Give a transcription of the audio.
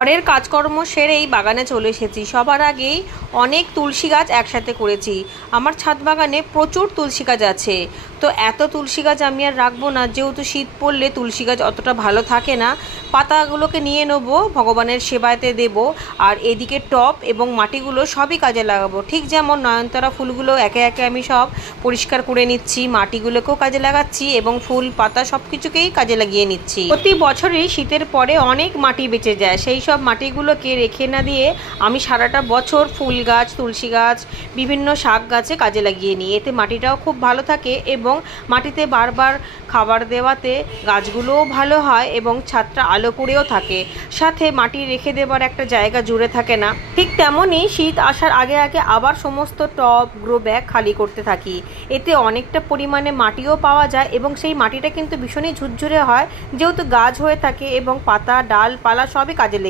ঘরের কাজকর্ম সেরেই বাগানে চলে এসেছি। সবার আগেই অনেক তুলসী গাছ একসাথে করেছি। আমার ছাদ বাগানে প্রচুর তুলসী গাছ আছে। তো এত তুলসী গাছ আমি আর রাখবো না, যেহেতু শীত পড়লে তুলসী গাছ অতটা ভালো থাকে না। পাতাগুলোকে নিয়ে নেবো, ভগবানের সেবাতে দেব। আর এদিকে টব এবং মাটিগুলো সবই কাজে লাগাবো। ঠিক যেমন নয়নতারা ফুলগুলো একে একে আমি সব পরিষ্কার করে নিচ্ছি, মাটিগুলোকেও কাজে লাগাচ্ছি এবং ফুল পাতা সব কিছুকেই কাজে লাগিয়ে নিচ্ছি। প্রতি বছরই শীতের পরে অনেক মাটি বেঁচে যায়, সেই সব মাটিগুলোকে রেখে না দিয়ে আমি সারাটা বছর ফুল গাছ, তুলসী গাছ, বিভিন্ন শাক গাছে কাজে লাগিয়ে নিই। এতে মাটিটাও খুব ভালো থাকে এবং মাটিতে বারবার খাবার দেওয়াতে গাছগুলোও ভালো হয় এবং ছাদটা আলো পড়েও থাকে। সাথে মাটি রেখে দেবার একটা জায়গা জুড়ে থাকে না। ঠিক তেমনই শীত আসার আগে আগে আবার সমস্ত টব, গ্রো ব্যাগ খালি করতে থাকি। এতে অনেকটা পরিমাণে মাটিও পাওয়া যায় এবং সেই মাটিটা কিন্তু ভীষণই ঝুরঝুরে হয়, যেহেতু গাছ হয়ে থাকে এবং পাতা, ডাল, পালা সবই কাজে লেগে